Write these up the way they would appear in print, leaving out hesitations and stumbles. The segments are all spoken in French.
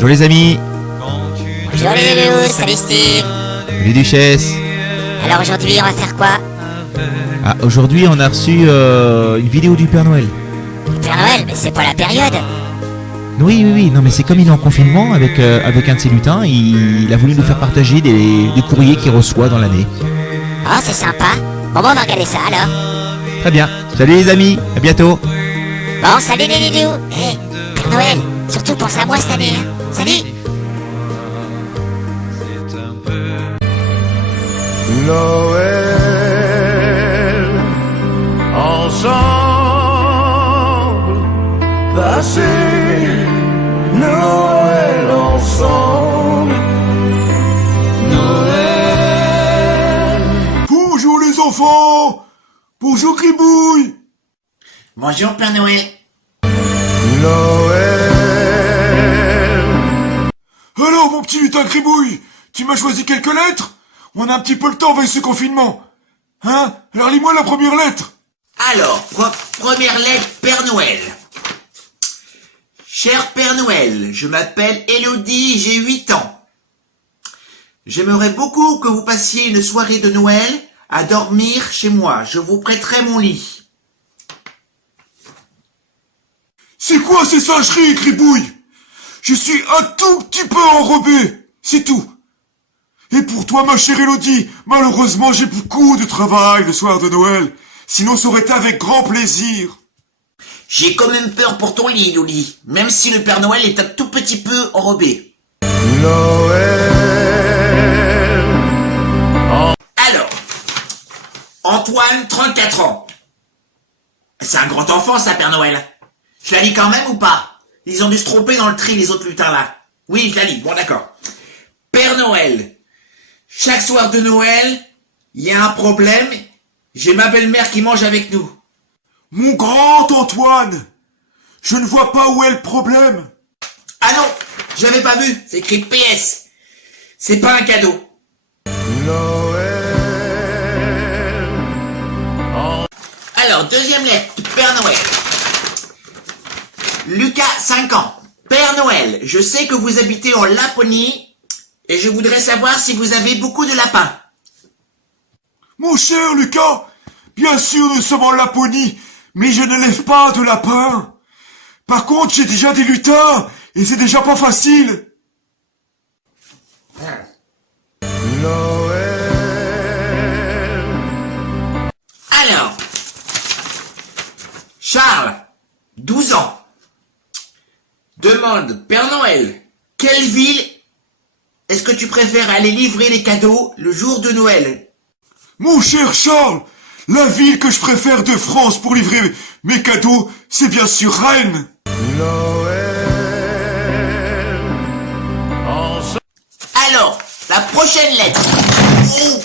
Bonjour les amis. Bonjour les loulous, salut Steve. Salut Duchesse. Alors aujourd'hui on va faire quoi? Ah, aujourd'hui on a reçu une vidéo du Père Noël. Le Père Noël, mais c'est pas la période. Oui, non mais c'est comme il est en confinement avec un de ses lutins, il a voulu nous faire partager des courriers qu'il reçoit dans l'année. Oh c'est sympa. Bon on va regarder ça alors. Très bien. Salut les amis, à bientôt. Bon salut les loulous. Hé, Père Noël, surtout pense à moi cette année. Hein. Salut. Noël, ensemble, passer Noël ensemble. Noël. Bonjour les enfants. Bonjour Gribouille. Bonjour Père Noël. Noël. Alors mon petit lutin Gribouille, tu m'as choisi quelques lettres? On a un petit peu le temps avec ce confinement. Hein? Alors lis-moi la première lettre. Alors, première lettre, Père Noël. Cher Père Noël, je m'appelle Élodie, j'ai 8 ans. J'aimerais beaucoup que vous passiez une soirée de Noël à dormir chez moi. Je vous prêterai mon lit. C'est quoi ces singeries, Gribouille? Je suis un tout petit peu enrobé, c'est tout. Et pour toi, ma chère Élodie, malheureusement, j'ai beaucoup de travail le soir de Noël. Sinon, ça aurait été avec grand plaisir. J'ai quand même peur pour ton lit, Loli, même si le Père Noël est un tout petit peu enrobé. Noël. Alors, Antoine, 34 ans. C'est un grand enfant, ça, Père Noël. Je la lis quand même ou pas? Ils ont dû se tromper dans le tri, les autres lutins là. Oui, je la lis, bon d'accord. Père Noël. Chaque soir de Noël, il y a un problème. J'ai ma belle-mère qui mange avec nous. Mon grand Antoine, je ne vois pas où est le problème. Ah non, je l'avais pas vu. C'est écrit PS. C'est pas un cadeau. Noël. Alors, deuxième lettre, Père Noël. Lucas, 5 ans. Père Noël, je sais que vous habitez en Laponie et je voudrais savoir si vous avez beaucoup de lapins. Mon cher Lucas, bien sûr nous sommes en Laponie, mais je ne lève pas de lapin. Par contre, j'ai déjà des lutins, et c'est déjà pas facile. Noël. Alors, Charles, 12 ans, demande, Père Noël, quelle ville est-ce que tu préfères aller livrer les cadeaux le jour de Noël? Mon cher Charles, la ville que je préfère de France pour livrer mes cadeaux, c'est bien sûr Rennes. Noël. Alors, la prochaine lettre. Oh,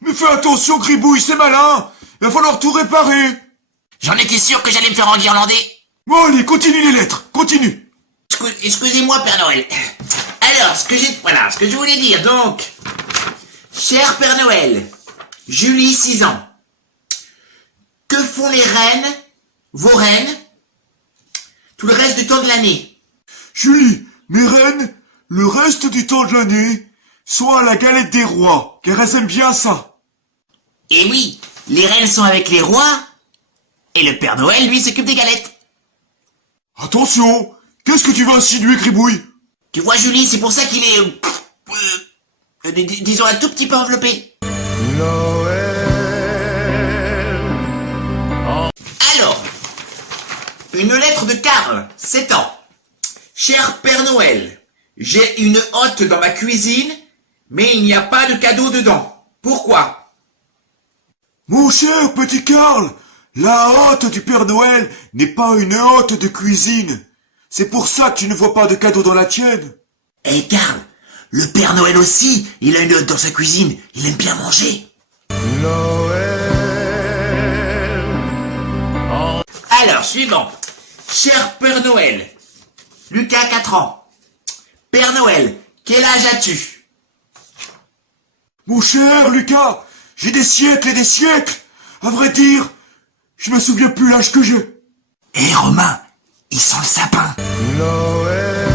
Mais fais attention Gribouille, c'est malin. Il va falloir tout réparer. j'en étais sûr que j'allais me faire en irlandais. Bon allez, continue les lettres, continue. Excusez-moi, Père Noël. Alors, ce que je voulais dire, donc. Cher Père Noël, Julie, 6 ans. Que font les reines, vos reines, tout le reste du temps de l'année? Julie, mes reines, le reste du temps de l'année, sont à la galette des rois, car elles aiment bien ça. Eh oui, les reines sont avec les rois, et le Père Noël, lui, s'occupe des galettes. Attention, qu'est-ce que tu vas insinuer, Gribouille? Tu vois, Julie, c'est pour ça qu'il est... disons un tout petit peu enveloppé. Noël. Alors, une lettre de Karl, 7 ans. Cher Père Noël, j'ai une hotte dans ma cuisine, mais il n'y a pas de cadeau dedans. Pourquoi? Mon cher petit Karl, la hotte du Père Noël n'est pas une hotte de cuisine. C'est pour ça que tu ne vois pas de cadeau dans la tienne. Eh Karl, le Père Noël aussi, il a une hotte dans sa cuisine. Il aime bien manger. Noël. Alors, suivant. Cher Père Noël, Lucas, 4 ans. Père Noël, quel âge as-tu? Mon cher Lucas, j'ai des siècles et des siècles. À vrai dire, je me souviens plus l'âge que j'ai. Eh Romain, Il sent le sapin. Noël.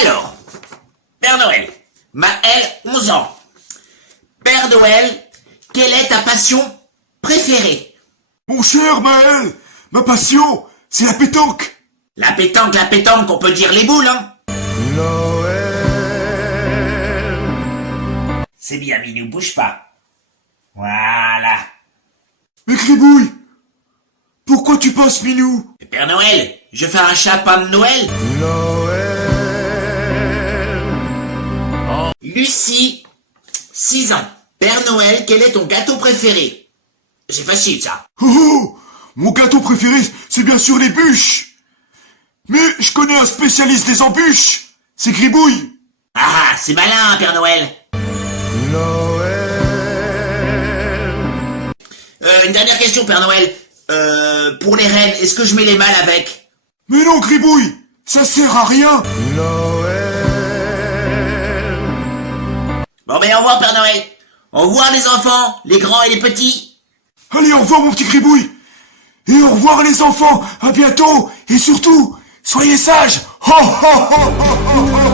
Alors, Père Noël, Maël, 11 ans. Père Noël, quelle est ta passion préférée? Mon cher Maël, ma passion, c'est la pétanque. La pétanque, on peut dire les boules, hein? Noël. C'est bien, Minou, bouge pas. Voilà. Mais Gribouille, pourquoi tu passes Minou? Père Noël, je fais un chapin de Noël. Noël. Lucie, 6 ans. Père Noël, quel est ton gâteau préféré? C'est facile, ça. Oh, oh, mon gâteau préféré, c'est bien sûr les bûches. Mais je connais un spécialiste des embûches. C'est Gribouille. Ah, c'est malin, Père Noël. Noël. Une dernière question, Père Noël. Pour les rennes, est-ce que je mets les mâles avec? Mais non Gribouille, ça sert à rien. Noël. Bon, ben, au revoir, Père Noël. Au revoir, les enfants, les grands et les petits. Allez, au revoir mon petit Gribouille. Et au revoir les enfants, à bientôt. Et surtout, soyez sages. Ho, ho, ho, ho, ho, ho.